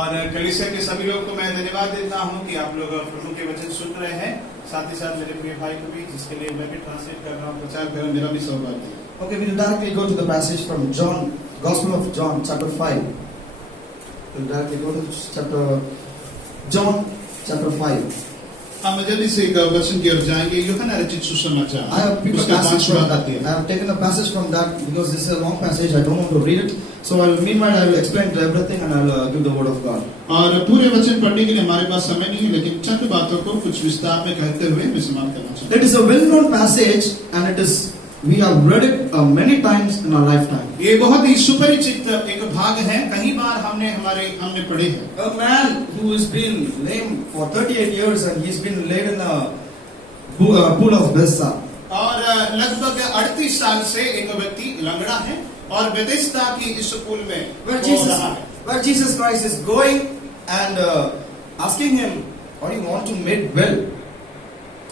और कलीसिया के सभी लोग को मैं धन्यवाद देता हूं कि आप लोग प्रभु के वचन सुन रहे हैं, साथ ही साथ मेरे प्रिय भाई को भी, जिसके लिए मैं भी ट्रांसलेट कर रहा हूं, प्रचार कर रहा हूं, मेरा भी सौभाग्य है। Okay, we'll directly go to the passage from John, Gospel of John, chapter 5. We'll directly go to John, chapter 5. हम जल्दी से एक वचन की ओर जाएंगे। यूहन्ना रचित सुसमाचार, I have picked a उसका passage from 5वां that. अध्याय। I have taken a passage from that because this is a long passage. I don't want to read it. So meanwhile I will explain everything and I will give the word of God. और पूरे वचन पढ़ने के लिए हमारे पास समय नहीं है, लेकिन चंद बातों को कुछ विस्तार में कहते हुए मैं समाप्त करना चाहता हूं। It is a well-known passage and it is we have read it many times in our lifetime. ये बहुत ही सुपरिचित एक भाग है, कई बार हमने पढ़े हैं। A man who has been lame for 38 years and he's been laid in a pool of Bethesda. और लगभग 38 साल से एक व्यक्ति लंगड़ा है और बेथेस्दा की इस पुल में where Jesus Christ is going and asking him, what do you want to make well?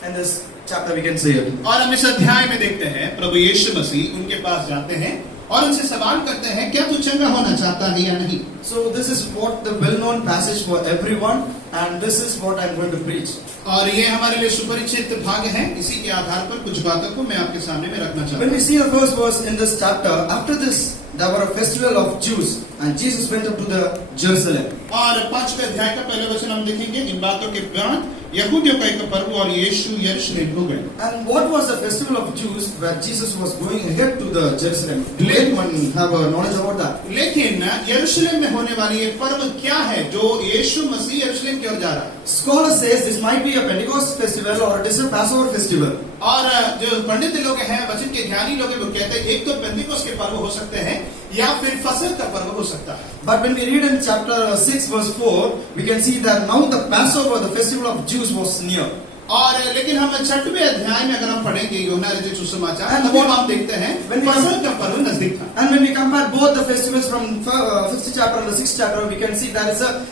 And this chapter we can see it. और हम इस अध्याय में देखते हैं प्रभु यीशु मसीह उनके पास जाते हैं और उनसे सवाल करते हैं, क्या तू चंगा होना चाहता है या नहीं? So this is what the well-known passage for everyone, and this is what I'm going to preach. और ये हमारे लिए सुपरिचित भाग है, इसी के आधार पर कुछ बातों को मैं आपके सामने में रखना चाहता हूँ। When we see the first verse in this chapter, after this there were a festival of Jews and Jesus went up to the Jerusalem. और 5वें अध्याय का पहले वचन हम देखेंगे, इन बातों के बाद यहूदियों का एक पर्व और यीशु यरूशलेम हो गए। And what was the festival of Jews where Jesus was going ahead to the Jerusalem? Do anyone have a knowledge about that? लेकिन यरूशलेम में होने वाली ये पर्व क्या है जो यीशु मसीह यरूशलेम की ओर जा रहा है? Scholar says this might be a Pentecost festival or it is a Passover festival. और जो पंडित लोग हैं, वचन के ज्ञानी लोग हैं, वो कहते हैं एक तो पेंतिकोस्त के पर्व हो सकते हैं या फिर फसह का पर्व हो सकता है। But when we read in chapter 6 verse 4, we can see that now the Passover, the festival of Jews, was near. और लेकिन हम 6वें अध्याय में अगर हम पढ़ेंगे यूहन्ना रचित सुसमाचार, And तब हम देखते हैं फसह का पर्व नजदीक था। And when we compare both the festivals from 5th chapter and the 6th chapter, we can see there is a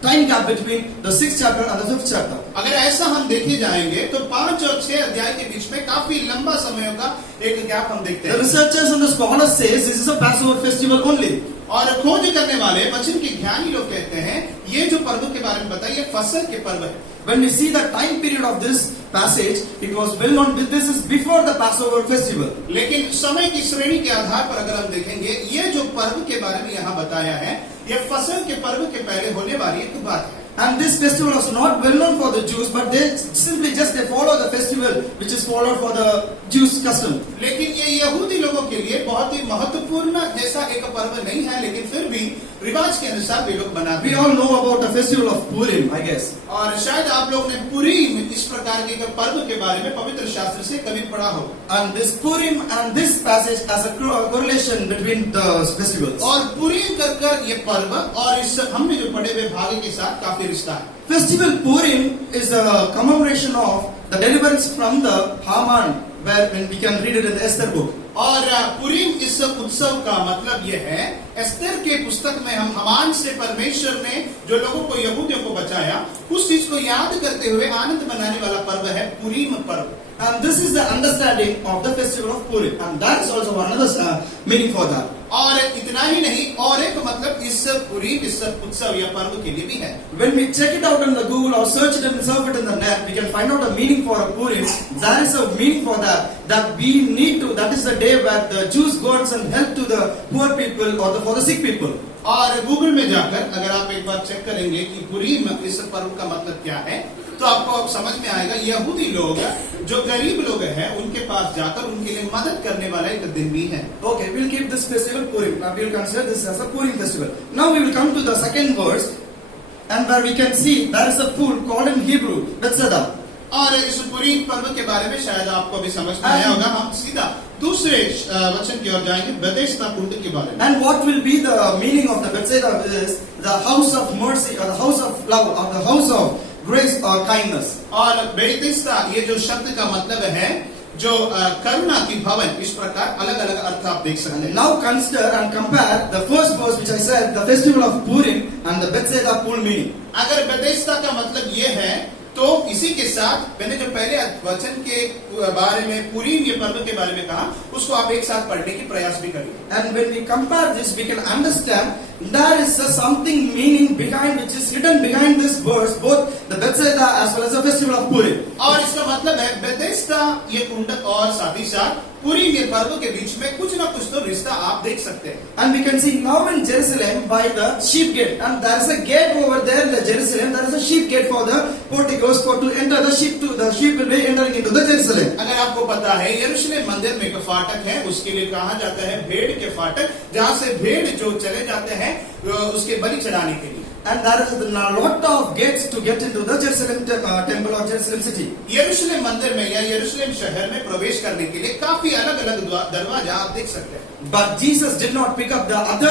time gap between the 6th chapter and the 5th chapter. अगर ऐसा हम देखे जाएंगे तो 5 और 6 अध्याय के बीच में काफी लंबा समय का एक गैप हम देखते The हैं। researchers and the scholars says this is a Passover festival only. और खोज करने वाले वचन के ज्ञानी लोग कहते हैं ये जो पर्व के बारे में बताइए, ये फसह के पर्व है। When we see the time period of this passage, it was well known that this is before the Passover festival. लेकिन समय की श्रेणी के आधार पर अगर हम देखेंगे, ये जो पर्व के बारे में यहाँ बताया है, ये फसह के पर्व के पहले होने वाली एक बात है। And this festival was not well known for the Jews, but they simply just they follow the festival which is followed for the Jews custom. लेकिन ये यहूदी लोगों के लिए बहुत ही महत्वपूर्ण जैसा एक पर्व नहीं है, लेकिन फिर भी रिवाज के अनुसार वे लोग मनाते We हैं। all know about the festival of Purim, I guess. और शायद आप लोग ने पुरीम इस प्रकार के एक पर्व के बारे में पवित्र शास्त्र से कभी पढ़ा हो। And this Purim and this passage has a correlation between the festivals. और पुरीम कर ये पर्व और इस हमने जो पढ़े हुए भाग के साथ काफी रिश्ता है। Festival Purim is a commemoration of the deliverance from the Haman, where when we can read it in the Esther book. और पुरीम इस उत्सव का मतलब यह है, एस्तर के पुस्तक में हम हमान से परमेश्वर ने जो लोगों को यहूदियों को बचाया, उस चीज को याद करते हुए आनंद मनाने वाला पर्व है पुरीम पर्व। And this is the understanding of the festival of Purim, and that is also another meaning for that. और इतना ही नहीं, और एक मतलब इस पुरीम इस उत्सव या पर्व के लिए भी है। When we check it out on the Google or search it and surf it in the net, we can find out the meaning for a Purim. There is a meaning for that we need to. That is the day where the Jews go and send help to the poor people or for the sick people. और Google में जाकर अगर आप एक बार check करेंगे कि पुरीम इस पर्व का मतलब क्या है, तो आपको अब समझ में आएगा। यहूदी लोग जो गरीब लोग हैं उनके पास जाकर उनके लिए मदद करने वाला एक दिन भी है। Okay, we'll keep this festival Purim. Now we will consider this as a Purim festival. Now we will come to the second verse, and where we can see there is a pool called in Hebrew Bethesda. और इस पुरीम पर्व के बारे में शायद आपको अभी समझ में आया होगा। हम सीधा दूसरे वचन की ओर जाएंगे, बेथेस्दा कुंड के बारे में। And what will be the meaning of the Bethesda is the house of mercy or the house of love or the house of grace or kindness. और बेथेस्दा ये जो शब्द का मतलब है जो करुणा की भवन, इस प्रकार अलग अलग अर्थ आप देख सकते हैं। Now consider and compare the first verse which I said, the festival of Purim, and the Bethesda pool meaning. अगर बेथेस्दा का मतलब ये है तो इसी के साथ मैंने जो पहले वचन के बारे में पुरीम ये पर्व के बारे में कहा उसको आप एक साथ पढ़ने की प्रयास भी करिए. And when we compare this, we can understand there is something meaning behind, which is hidden behind this verse, both the Bethsaida as well as the festival of Purim. और इसका मतलब है बेथेस्दा ये कुंड और साथ ही साथ पुरीम ये पर्व के बीच में कुछ ना कुछ तो रिश्ता आप देख सकते हैं. And we can see now in Jerusalem by the sheep gate, and there is a gate over there in the Jerusalem. There is a sheep gate for the porticos for to enter the sheep will be entering into the Jerusalem. अगर आपको पता है यरूशलेम मंदिर में एक फाटक है, उसके लिए कहा जाता है भेड़ के फाटक, जहाँ से भेड़ जो चले जाते हैं उसके बलि चढ़ाने के लिए. And there is a lot of gates to get into the Jerusalem temple or Jerusalem city. यरूशलेम मंदिर में या यरूशलेम शहर में प्रवेश करने के लिए काफी अलग-अलग दरवाजा आप देख सकते हैं. But Jesus did not pick up the other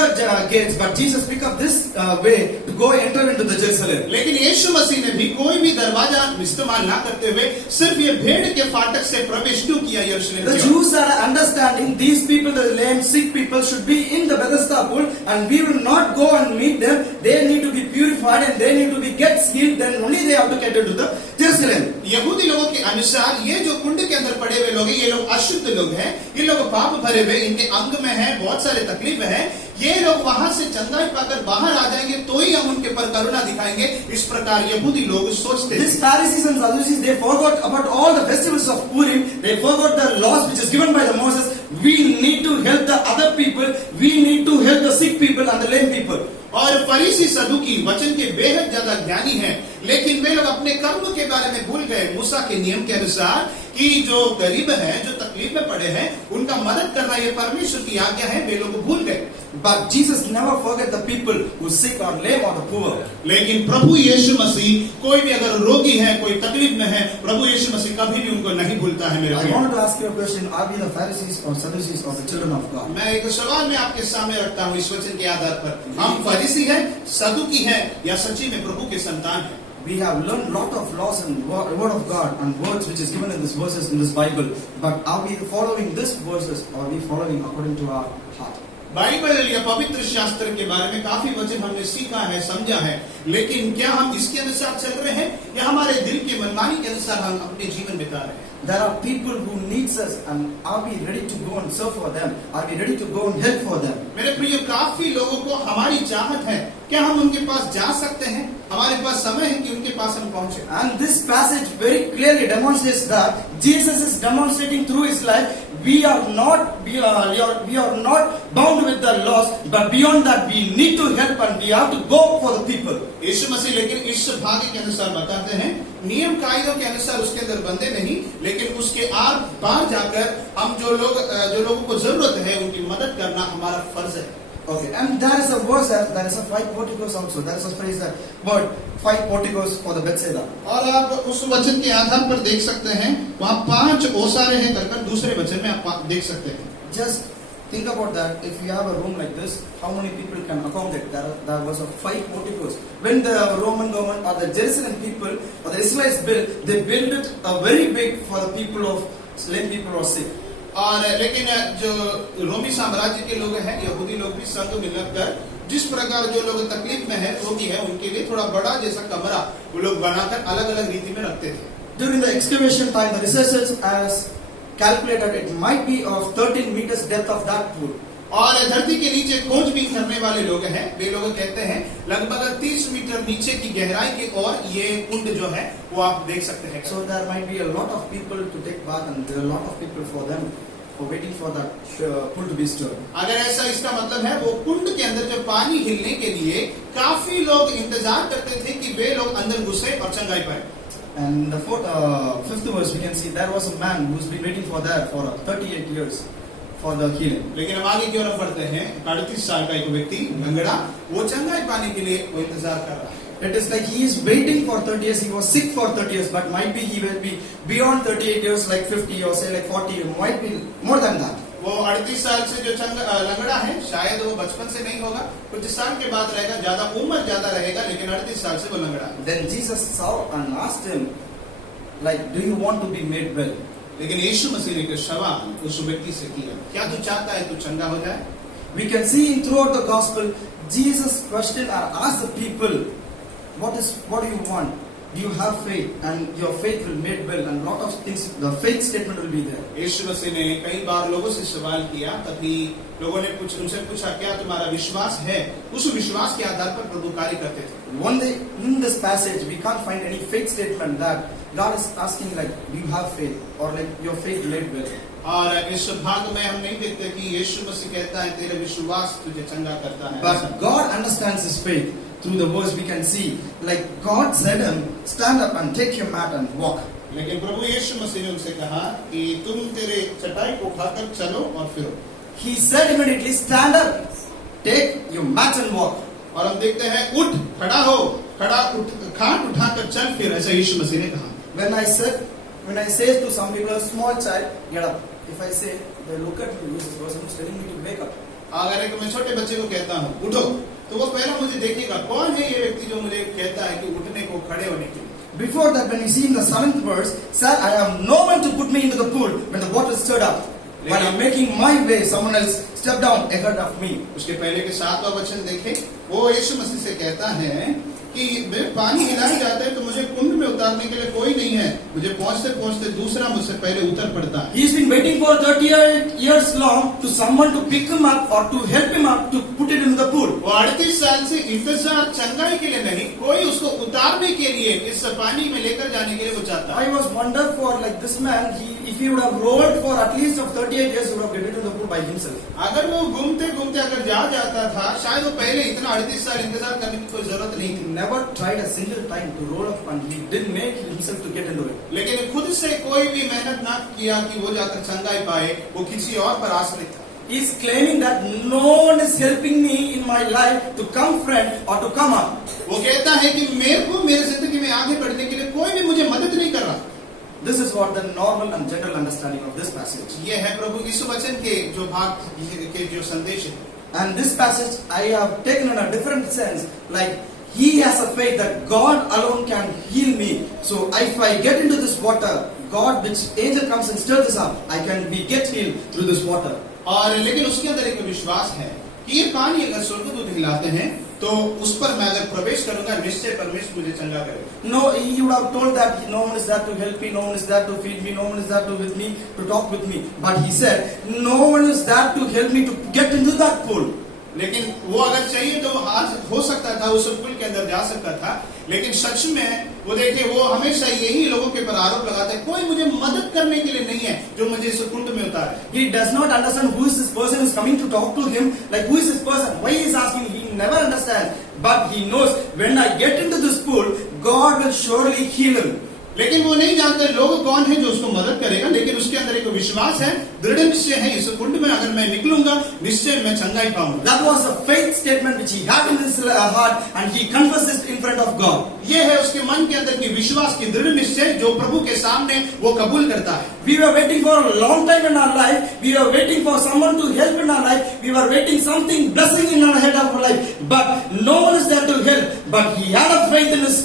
gates, but Jesus picked up this way to go enter into the Jerusalem. लेकिन यीशु मसीह ने भी कोई भी दरवाजा इस्तेमाल ना करते हुए सिर्फ ये भेड़ के फाटक से प्रवेश क्यों किया यरूशलेम The की ओर? Jews are understanding these people, the lame, sick people, should be in the Bethesda pool, and we will not go and meet them. They need to be purified and they need to be get healed. Then only they have to get into the Jerusalem. यहूदी लोगों के अनुसार ये जो कुंड के अंदर पड़े हुए लोग हैं, ये लोग अशुद्ध लोग हैं, ये लोग पाप भरे हुए, इनके अंग में है बहुत सारे तकलीफ है. ये लोग वहां से चंगाई पाकर बाहर आ जाएंगे तो ही हम उनके पर करुणा दिखाएंगे. इस प्रकार यहूदी लोग सोचते हैं. These Pharisees and Sadducees, they forgot about all the festivals of Purim. They forgot the laws which is given by the Moses. We need to help the other people. We need to help the sick people and the lame people. और फरीसी सदुकी वचन के बेहद ज्यादा ज्ञानी हैं, लेकिन वे लोग अपने कर्म के बारे में भूल गए. मूसा के नियम के अनुसार कि जो गरीब हैं, जो तकलीफ में पड़े हैं, उनका मदद करना ये परमेश्वर की आज्ञा है, वे लोग भूल गए. But Jesus never forget the people who sick or lame or the poor. लेकिन प्रभु यीशु मसीह कोई भी अगर रोगी है, कोई तकलीफ में है, प्रभु यीशु मसीह कभी भी उनको नहीं भूलता है. मेरे I भाई, wanted to ask you a question: are we the Pharisees or Sadducees or the children of God? मैं एक सवाल में आपके सामने रखता हूँ इस वचन के आधार पर. हम फरीसी हैं, सदुकी हैं, या सच्ची में प्रभु के संतान हैं? We have learned lot of laws and word of God and words which is given in this verses in this Bible. But are we following these verses or are we following according to our heart? Bible या पवित्र शास्त्र के बारे में काफी वचन हमने सीखा है, समझा है, लेकिन क्या हम इसके अनुसार चल रहे हैं या हमारे दिल के मनमानी के अनुसार हम अपने जीवन बिता रहे हैं? There are people who needs us, and are we ready to go and serve for them? Are we ready to go and help for them? मेरे प्रिय, काफी लोगों को हमारी चाहत है, क्या हम उनके पास जा सकते हैं? हमारे पास समय है कि उनके पास हम पहुंचे. And this passage very clearly demonstrates that Jesus is demonstrating through his life we are not bound with the laws, but beyond that we need to help and we have to go for the people. यीशु मसीह लेकिन इस भाग्य के अनुसार बताते हैं, नियम कायदों के अनुसार उसके अंदर बंधे नहीं, लेकिन उसके आर पार जाकर हम जो लोगों को जरूरत है उनकी मदद करना हमारा फर्ज है. Okay, and there is a verse that there is a 5 porticos also. There is a phrase that word 5 porticos for the Bethsaida. और आप उस वचन के आधार पर देख सकते हैं, वहाँ 5 ओसारे हैं कर दूसरे वचन में आप देख सकते हैं. Just think about that. If you have a room like this, how many people can accommodate? There was a 5 porticos. When the Roman government or the Jerusalem people or the Israelites they built it very big for the people of lame people or sick. और लेकिन जो रोमी साम्राज्य के लोग हैं, यहूदी लोग भी संग मिलकर जिस प्रकार जो लोग तकलीफ में है, रोगी है, उनके लिए थोड़ा बड़ा जैसा कमरा वो लोग बनाकर अलग अलग रीति में रखते थे. During the excavation time, the researchers has calculated it might be of 13 meters depth of that pool. और धरती के नीचे खोजबीन करने वाले लोग हैं, वे लोग कहते हैं लगभग 30 मीटर नीचे की गहराई की ओर ये कुंड जो है वो आप देख सकते हैं. So there might be a lot of people to take bath and there are a lot of people for them for waiting for that pool to be stirred. अगर ऐसा इसका मतलब है वो कुंड के अंदर जो पानी हिलने के लिए काफी लोग इंतजार करते थे कि वे लोग अंदर घुसे और चंगाई पाए. And the fifth verse we can see there was a man who's been waiting for that for 38 years for the healing. लेकिन हम आगे की ओर बढ़ते हैं. 38 साल का एक व्यक्ति लंगड़ा, वो चंगाई पाने के लिए वो इंतजार कर रहा है. It is like he is waiting for 30 years. He was sick for 30 years, but might be he will be beyond 38 years, like 50 or say like 40, might be more than that. वो 38 साल से जो लंगड़ा है, शायद वो बचपन से नहीं होगा, कुछ साल के बाद रहेगा, ज्यादा उम्र ज्यादा रहेगा, लेकिन 38 साल से वो लंगड़ा है. Then Jesus saw and asked him, like, do you want to be made well? लेकिन यीशु मसीह ने एक सवाल उस व्यक्ति से किया, क्या तू चाहता है तू चंगा हो जाए? We can see throughout the gospel, Jesus questioned or asked the people, what do you want? you have faith and your faith will made well and lot of things, the faith statement will be there. यीशु मसीह ने कई बार लोगों से सवाल किया, तभी लोगों ने उनसे पूछा क्या तुम्हारा विश्वास है? उस विश्वास के आधार पर प्रभु कार्य करते थे। One day in this passage we can't find any faith statement that God is asking like do you have faith or like your faith made well. और इस भाग में हम नहीं देखते कि यीशु मसीह कहता है तेरा विश्वास तुझे चंगा करता है। But God understands his faith. Through the verse we can see like God said him stand up and take your mat and walk. लेकिन प्रभु यीशु मसीह ने उनसे कहा कि तुम तेरे चटाई को उठाकर चलो और फिरो। He said immediately stand up, take your mat and walk. और हम देखते हैं उठ, खड़ा हो, खाट उठाकर चल फिर, ऐसा यीशु मसीह ने कहा। When I say to some people, a small child, get up. If I say, they look at me, this person is telling me to wake up. अगर एक मैं छोटे बच्चे को कहता हूँ उठो, तो वो पहला मुझे देखेगा कौन है ये व्यक्ति जो मुझे कहता है कि उठने को, खड़े होने के लिए। Before that, when you see in the 7th verse, sir, I have no one to put me into the pool when the water stirred up. When I'm making my way, someone else stepped down ahead of me. उसके पहले के 7वां वचन देखें, वो यीशु मसीह से कहता है कि पानी हिलाई जाता है तो मुझे कुंड में उतारने के लिए कोई नहीं है, मुझे पहुंचते पहुंचते दूसरा मुझसे पहले उतर पड़ता है। He's been waiting for 38 years long to someone to pick him up or to help him up to put it in the pool. वो 38 साल से इंतजार चंगाई के लिए नहीं, कोई उसको उतारने के लिए, इस पानी में लेकर जाने के लिए वो चाहता है। I was wonder for like this man, if he would have rolled for at least of 38 years, he would have get into the pool by himself. अगर वो घूमते घूमते अगर जा जाता था, शायद वो पहले इतना 38 साल इंतजार करने की कोई जरूरत नहीं थी। Never tried a single time to roll up and he didn't make himself to get into it. लेकिन खुद से कोई भी मेहनत ना किया कि वो जाकर चंगाई पाए, वो किसी और पर आश्रित था। He is claiming that no one is helping me in my life to come friend or to come up. वो कहता है कि मेरे को मेरे जिंदगी में आगे बढ़ने के लिए कोई भी मुझे मदद नहीं कर रहा। This is what the normal and general understanding of this passage. ये है प्रभु यीशु वचन के जो भाग के जो संदेश है। And this passage I have taken in a different sense, like he has a faith that God alone can heal me. So if I get into this water, God, which angel comes and stirs this up, I can be get healed through this water. और लेकिन उसके अंदर एक विश्वास है कि ये पानी अगर स्वर्गदूत हिलाते हैं तो उस पर मैं अगर प्रवेश करूंगा निश्चय परमेश्वर मुझे चंगा करेगा। No, he would have told that no one is there to help me, no one is there to feed me, no one is there to with me, to talk with me. But he said, no one is there to help me to get into that pool. लेकिन वो अगर चाहिए तो आज हो सकता था, उस पुल के अंदर जा सकता था, लेकिन सच में वो देखिए वो हमेशा यही लोगों के ऊपर आरोप लगाता है, कोई मुझे मदद करने के लिए नहीं है जो मुझे इस कुंड में उतारे। He does not understand who is this person who is coming to talk to him, like who is this person, why he is asking, he never understands. But he knows when I get into this pool, God will surely heal him. लेकिन वो नहीं जानते लोग कौन है जो उसको मदद करेगा, लेकिन उसके अंदर एक विश्वास है, दृढ़ निश्चय है, इस कुंड में अगर मैं निकलूंगा निश्चय मैं चंगाई पाऊंगा। That was a faith statement which he had in his heart and he confessed it in front of God. ये है उसके मन के अंदर की विश्वास की दृढ़ निश्चय जो प्रभु के सामने वो कबूल करता है। We were waiting for a long time in our life. We were waiting for someone to help in our life. We were waiting something blessing in our head of our life. But no one is there to help. But he had a faith in his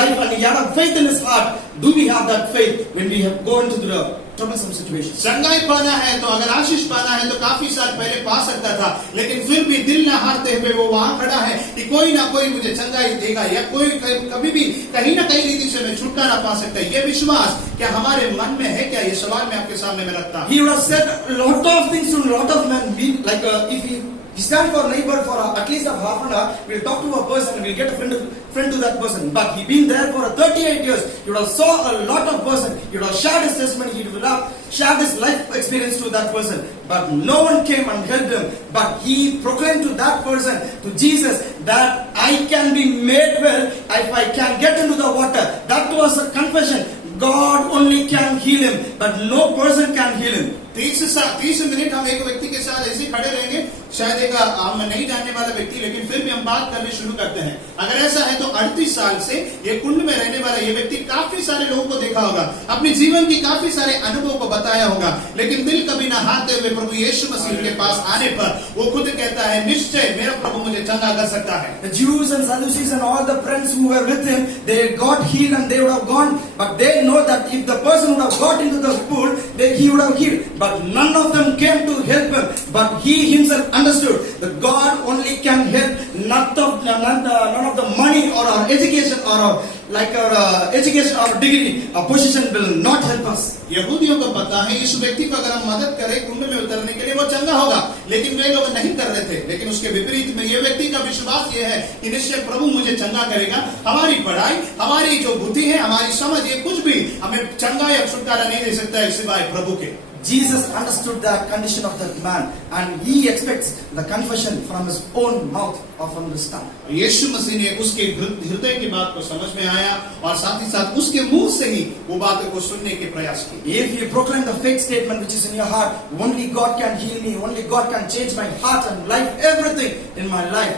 life and he had a faith in his heart. Do we have that faith when we have gone into the troublesome situation? चंगाई पाना है तो अगर आशीष पाना है तो काफी साल पहले पा सकता था, लेकिन फिर भी दिल न हारते हुए वो वहां खड़ा है कि कोई ना कोई मुझे चंगाई देगा या कोई कभी भी कहीं ना कहीं रीति से मैं छुटकारा पा सकता है। ये विश्वास क्या हमारे मन में है क्या? ये सवाल मैं आपके सामने में रखता हूँ। He would have said a lot of things to a lot of men. Like if he stand for neighbor for at least a half an hour, we'll talk to a person, we'll get a friend to that person. But he been there for 38 years. He would have saw a lot of person. He would have shared his testimony. He would have shared his life experience to that person. But no one came and helped him. But he proclaimed to that person, to Jesus, that I can be made well if I can get into the water. That was a confession. God only can heal him, but no person can heal him. 30 minute हम एक व्यक्ति के साथ ऐसे खड़े रहेंगे, शायद एक हम नहीं जानने वाला व्यक्ति, लेकिन फिर भी हम बात करने शुरू करते हैं। अगर ऐसा है तो 38 साल से ये कुंड में रहने वाला ये व्यक्ति काफी सारे लोगों को देखा होगा, अपने जीवन की काफी सारे अनुभव को बताया होगा, लेकिन दिल कभी ना हारते हुए प्रभु यीशु मसीह के पास आने पर वो खुद कहता है निश्चय मेरा प्रभु मुझे चंगा कर सकता है। The Jews and Sadducees and all the friends who were with him, they got healed and they would have gone, but they know that if the person would have got into the pool, he would have healed. But none of them came to help him. But he himself understood that God only can help. None of the money or our education or our education, our degree, our position will not help us. यहूदियों को पता है इस व्यक्ति को अगर हम मदद करें कुंड में उतरने के लिए वो चंगा होगा, लेकिन वे लोग नहीं कर रहे थे। लेकिन उसके विपरीत में ये व्यक्ति का विश्वास ये है कि निश्चय प्रभु मुझे चंगा करेगा। हमारी पढ़ाई, हमारी जो बुद्धि है, हमारी समझ, ये कुछ भी हमें चंगा या छुटकारा नहीं दे सकता है सिवाय प्रभु के। Jesus understood the condition of that man, and he expects the confession from his own mouth or from his tongue. यीशु मसीह ने उसके हृदय की बात को समझ में आया और साथ ही साथ उसके मुंह से ही वो बातों को सुनने के प्रयास किए। If you proclaim the fake statement which is in your heart, only God can heal me, only God can change my heart and life, everything in my life,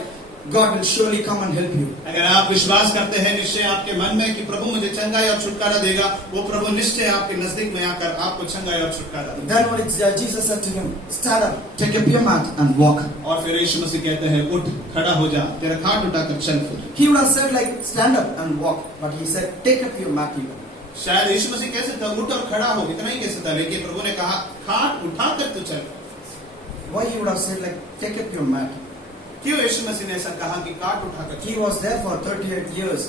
God will surely come and help you. अगर आप विश्वास करते हैं निश्चय आपके मन में कि प्रभु मुझे चंगाई और छुटकारा देगा, वो प्रभु निश्चय आपके नजदीक में आकर आपको चंगाई और छुटकारा देगा। Then what Jesus said to him, stand up, take up your mat and walk. और फिर यीशु मसीह कहते हैं उठ, खड़ा हो जा, तेरा खाट उठाकर चल फिर। He would have said like stand up and walk, but he said take up your mat even. शायद यीशु मसीह कह सकता उठ और खड़ा हो, इतना ही कह सकता, लेकिन प्रभु ने कहा खाट उठाकर तू चल। Why he would have said like take up your mat? क्यों यीशु मसीह ने ऐसा कहा कि काट उठाकर? He was there for 38 years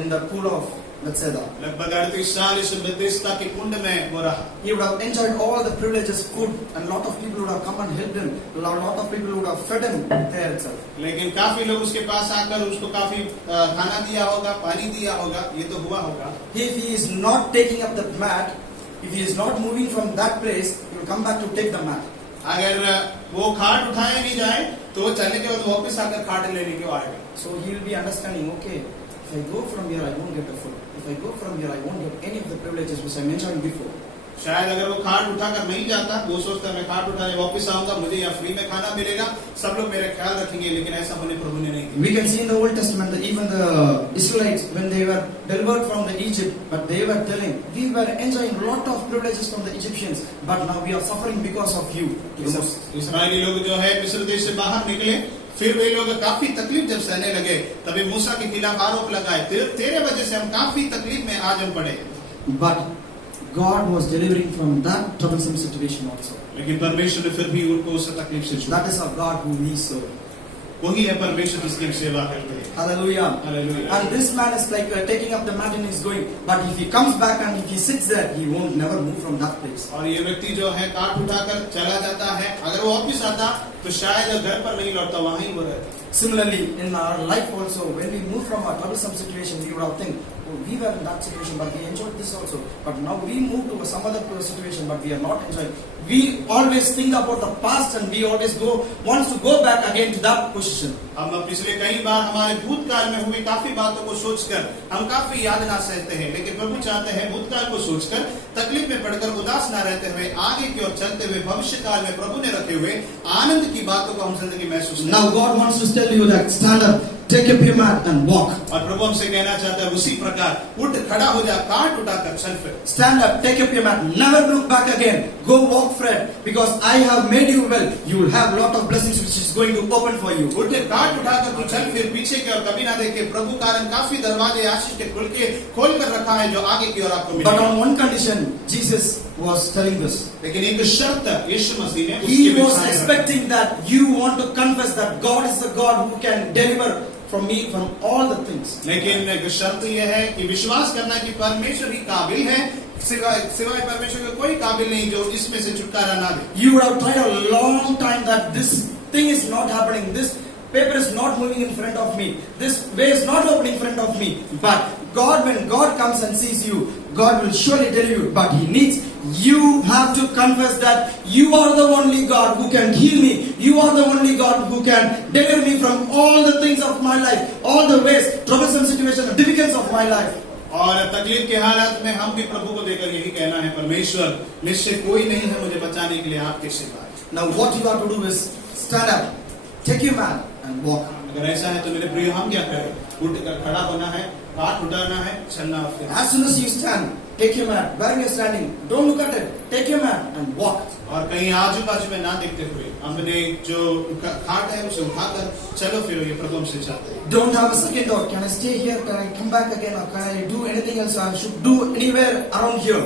in the pool of Bethesda. लगभग 38 साल इस बेथेस्दा के कुंड में वो रहा। He would have enjoyed all the privileges, food, and lot of people would have come and helped him. Lot of people would have fed him there itself. लेकिन काफी लोग उसके पास आकर उसको काफी खाना दिया होगा, पानी दिया होगा, ये तो हुआ होगा। If he is not taking up the mat, if he is not moving from that place, he will come back to take the mat. अगर वो खाट उठाए नहीं जाए तो चलने के बाद वापस आकर खाट लेने क्यों आएगा? So he will be understanding, okay, if I go from here, I won't get the food. If I go from here, I won't get any of the privileges which I mentioned before. शायद अगर वो खाट उठाकर नहीं जाता, वो सोचता मैं खाट उठाने वापस आऊंगा, मुझे यहाँ फ्री में खाना मिलेगा, सब लोग मेरा ख्याल रखेंगे, लेकिन ऐसा होने प्रभु ने नहीं किया। We can see in the Old Testament that even the Israelites, when they were delivered from the Egypt, but they were telling, we were enjoying a lot of privileges from the Egyptians, but now we are suffering because of you. इस्राएली लोग जो है मिस्र देश से बाहर निकले, फिर वे लोग काफी तकलीफ जब सहने लगे, तभी मूसा के खिलाफ आरोप लगाए, तेरे वजह से हम काफी तकलीफ में आज हम पड़े। But God was delivering from that troublesome situation also. लेकिन परमेश्वर ने फिर भी उनको उस तकलीफ से छुड़ाया। That is our God who we serve. वही है परमेश्वर जिसकी हम सेवा करते हैं। Hallelujah. Hallelujah. And this man is like taking up the mat and is going, but if he comes back and if he sits there, he won't never move from that place. और ये व्यक्ति जो है काट उठाकर चला जाता है, अगर वो वापस आता तो शायद घर पर नहीं लौटता, वहीं वो रहता। Similarly, in our life also, when we move from a troublesome situation, we would have think, oh, we were in that situation, but we enjoyed this also. But now we move to some other situation, but we are not enjoying. We always think about the past and we always wants to go back again to that position. हम पिछले कई बार हमारे भूतकाल में हुई काफी बातों को सोचकर हम काफी यातना सहते हैं, लेकिन प्रभु चाहते हैं भूतकाल को सोचकर तकलीफ में पड़कर उदास न रहते हुए आगे की ओर चलते हुए भविष्य काल में प्रभु ने रखे हुए आनंद की बातों को हम जिंदगी महसूस करें। Now God wants to tell you that stand up, take up your mat and walk. और प्रभु हमसे कहना चाहता है उसी प्रकार उठ, खड़ा हो जा, काट उठाकर चल फिर। Stand up, take up your mat, never look back again. Go walk, friend, because I have made you well. You will have lot of blessings which is going to open for you. उठ, काट उठाकर तू चल फिर, पीछे की ओर कभी ना देखे। प्रभु कारण काफी दरवाजे आशीष के खोल कर रखा है जो आगे की ओर आपको मिलेगा। But on one condition, Jesus was telling this. लेकिन एक शर्त यीशु मसीह ने He was expecting that you want to confess that God is the God who can deliver from me from all the things. लेकिन एक शर्त यह है कि विश्वास करना कि परमेश्वर ही काबिल है, सिवाय परमेश्वर के कोई काबिल नहीं जो इसमें से छुटकारा ना दे। You would have tried a long time that this thing is not happening. This paper is not moving in front of me. This way is not opening in front of me. But God, when God comes and sees you, God will surely deliver you. But He needs you have to confess that you are the only God who can heal me. You are the only God who can deliver me from all the things of my life, all the ways, troublesome situations, difficulties of my life. और तकलीफ के हालात में हम भी प्रभु को देकर यही कहना है, परमेश्वर निश्चय कोई नहीं है मुझे बचाने के लिए आपके सिवा। Now what you have to do is stand up, take your mat and walk. अगर ऐसा है तो मेरे प्रिय हम क्या करें? उठकर खड़ा होना है, हाथ उठाना है, चलना और फिर। As soon as you stand, take your mat. Where you are standing, don't look at it. Take your mat and walk. और कहीं आजू बाजू में ना देखते हुए हमने जो खाट है उसे उठाकर चलो फिर, ये प्रभु हमसे चाहते हैं। Don't have a second thought. Can I stay here? Can I come back again? Or can I do anything else? I should do anywhere around here.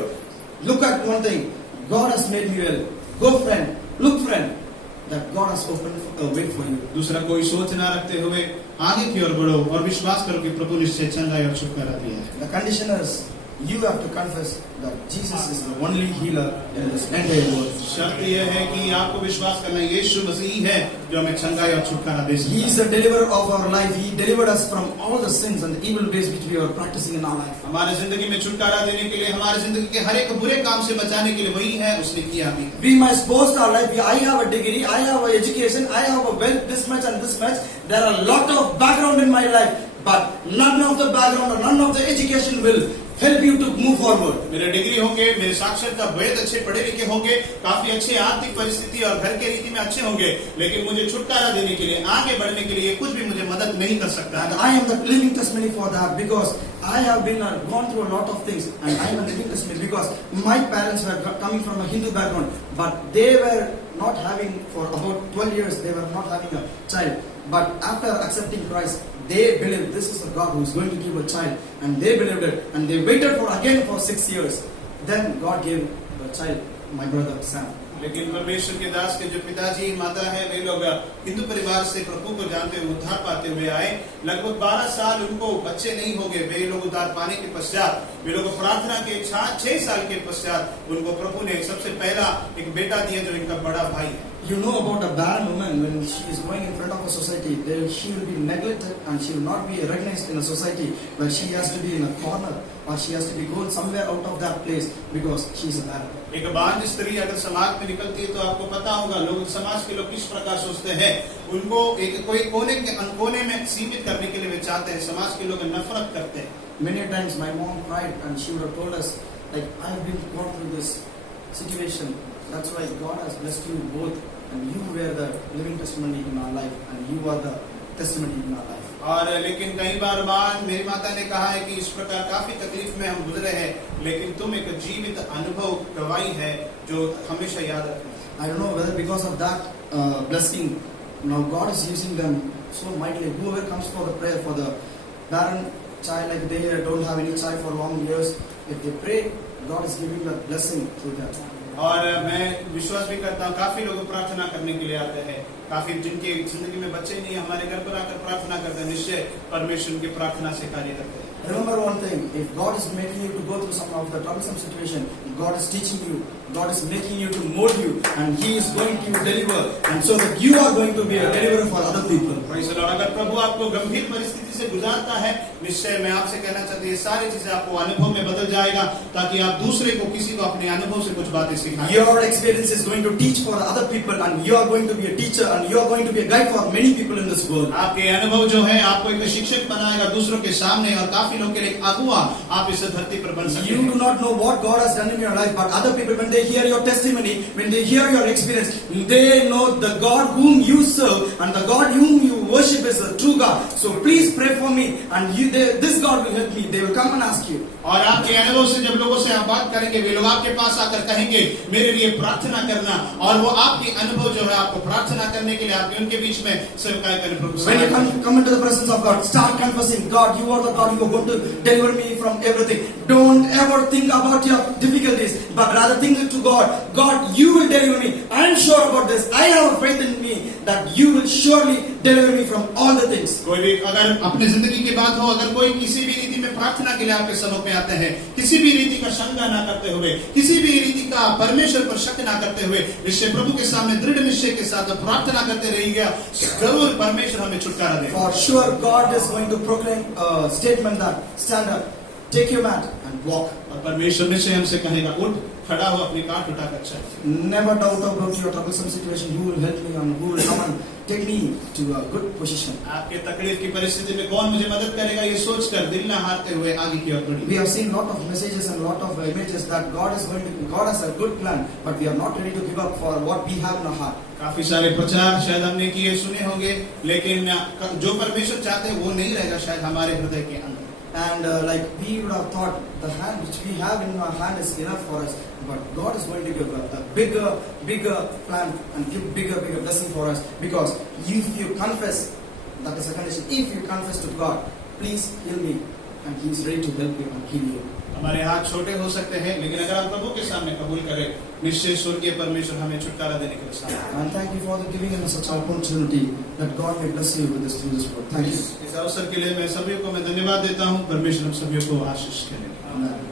Look at one thing. God has made me well. Go, friend. Look, friend. That God has opened a way for you. दूसरा कोई सोच ना रखते हुए आगे की ओर बढ़ो और विश्वास करो कि प्रभु निश्चय चंगाई और छुटकारा दिया है। The condition is you have to confess that Jesus is the only healer in this entire world. शर्त यह है कि आपको विश्वास करना है यीशु मसीह है जो हमें चंगाई और छुटकारा दे सकता है। He is the deliverer of our life. He delivered us from all the sins and the evil ways which we are practicing in our life. हमारे जिंदगी में छुटकारा देने के लिए, हमारे जिंदगी के हर एक बुरे काम से बचाने के लिए वही है, उसने किया भी। We must boast our life. I have a degree, I have an education, I have a wealth, this much and this much. There are a lot of background in my life, but none of the background or none of the education will help you to move forward. मेरे degree होंगे, मेरे साक्षरता बेहद अच्छे पढ़े लिखे होंगे, काफी अच्छे आर्थिक परिस्थिति और घर के रीति में अच्छे होंगे, लेकिन मुझे छुटकारा देने के लिए, आगे बढ़ने के लिए कुछ भी मुझे मदद नहीं कर सकता। And I am the living testimony for that because I have been gone through a lot of things, and I am a living testimony because my parents were coming from a Hindu background, but they were not having for about 12 years. They were not having a child, but after accepting Christ, they believed this is the God who is going to give a child, and they believed it, and they waited for 6 years. Then God gave the child, my brother Sam. लेकिन परमेश्वर के दास के जो पिताजी माता है वे लोग हिंदू परिवार से प्रभु को जानते हुए उद्धार पाते हुए आए। लगभग 12 साल उनको बच्चे नहीं हो गए। वे लोग उद्धार पाने के पश्चात, वे लोग प्रार्थना के 6 साल के पश्चात उनको प्रभु ने सबसे पहला एक बेटा दिया जो इनका बड़ा भाई है। You know about a barren woman when she is going in front of a society, she will be neglected and she will not be recognized in a society where she has to be in a corner or she has to be going somewhere out of that place because she is a barren. एक बांझ स्त्री अगर समाज में निकलती है तो आपको पता होगा लोग समाज के लोग किस प्रकार सोचते हैं। उनको एक कोई कोने के अनकोने में सीमित करने के लिए वे चाहते हैं। समाज के लोग नफरत करते हैं। Many times my mom cried and she would have told us, like, I have been going through this situation. That's why God has blessed you both, and you were the living testimony in our life, and you are the testimony in our life. और लेकिन कई बार मेरी माता ने कहा है कि इस प्रकार काफी तकलीफ में हम गुजरे हैं, लेकिन तुम एक जीवित अनुभव गवाही है जो हमेशा याद रखना। I don't know whether because of that blessing, now God is using them so mightily. Whoever comes for the prayer for the barren child, like they don't have any child for long years, if they pray, God is giving that blessing through them. और मैं विश्वास भी करता हूँ काफी लोग प्रार्थना करने के लिए आते हैं, काफी जिनके जिंदगी में बच्चे नहीं है हमारे घर पर आकर प्रार्थना करते हैं। निश्चय परमेश्वर की प्रार्थना से कार्य करते हैं। Remember one thing, if God is making you to go through some of the troublesome situation, God is teaching you, God is making you to mold you, and He is going to deliver, and so that you are going to be a deliverer for other people. Praise the Lord। अगर प्रभु आपको गंभीर परिस्थिति से गुजारता है, निश्चय मैं आपसे कहना चाहता हूँ ये सारी चीजें आपको अनुभव में बदल जाएगा, ताकि आप दूसरे को किसी को अपने अनुभव से कुछ बातें सिखाएं। Your experience is going to teach for other people, and you are going to be a teacher, and you are going to be a guide for many people in this world. आपके अनुभव जो है आपको एक शिक्षक बनाएगा दूसरों के सामने, और काफी लोग के लिए एक अगुआ आप इस धरती पर बन सकते हैं। You do not know what God has done in your life, but other people, when they hear your testimony, when they hear your experience, they know the God whom you serve and the God whom you worship is the true God. So please pray for me, and this God will help me. They will come and ask you. और आपके अनुभव से जब लोगों से आप बात करेंगे, वे लोग आपके पास आकर कहेंगे मेरे लिए प्रार्थना करना, और वो आपके अनुभव जो है आपको प्रार्थना करने के लिए आपके उनके बीच में सेवकाई करने पर। When you come into the presence of God, start confessing, God, you are the God who are going to deliver me from everything. Don't ever think about your difficulties, but rather think to God, God, you will deliver me. I am sure about this. I have faith in me that you will surely deliver me from all the things. कोई भी अगर अपने जिंदगी की बात हो, अगर कोई किसी भी रीति में प्रार्थना के लिए आपके समूह में आते हैं, किसी भी रीति का शंका ना करते हुए, किसी भी रीति का परमेश्वर पर शक ना करते हुए, निश्चय प्रभु के सामने दृढ़ निश्चय के साथ प्रार्थना करते रहिएगा, जरूर परमेश्वर हमें छुटकारा देगा। For sure, God is going to proclaim a statement that stand up, take your mat and walk. और परमेश्वर निश्चय हमसे कहेगा उठ, खड़ा हो, अपनी काट उठाकर चल। Never doubt about your troublesome situation. Who will help me and who will come and take me to a good position. आपके तकलीफ की परिस्थिति में कौन मुझे मदद करेगा, ये सोचकर दिल न हारते हुए आगे की ओर बढ़िए। We have seen lot of messages and lot of images that God has a good plan, but we are not ready to give up for what we have in our heart. काफी सारे प्रचार शायद हमने किए सुने होंगे, लेकिन जो परमेश्वर चाहते हैं वो नहीं रहेगा शायद हमारे हृदय के अंदर। And like we would have thought the hand which we have in our hand is enough for us, but God is going to give a bigger plan and give bigger blessing for us, because if you confess, that is a condition, if you confess to God, please heal me, and He is ready to help you and heal you. हमारे हाथ छोटे हो सकते हैं, लेकिन अगर हम प्रभु के सामने कबूल करें, निश्चय स्वर्गीय परमेश्वर हमें छुटकारा देने के लिए सामर्थ्य है। And thank you for giving us such an opportunity that God may bless you with this through this word. Thank you. इस अवसर के लिए मैं सभी को धन्यवाद देता हूँ। परमेश्वर हम सभी को आशीष करें। Amen.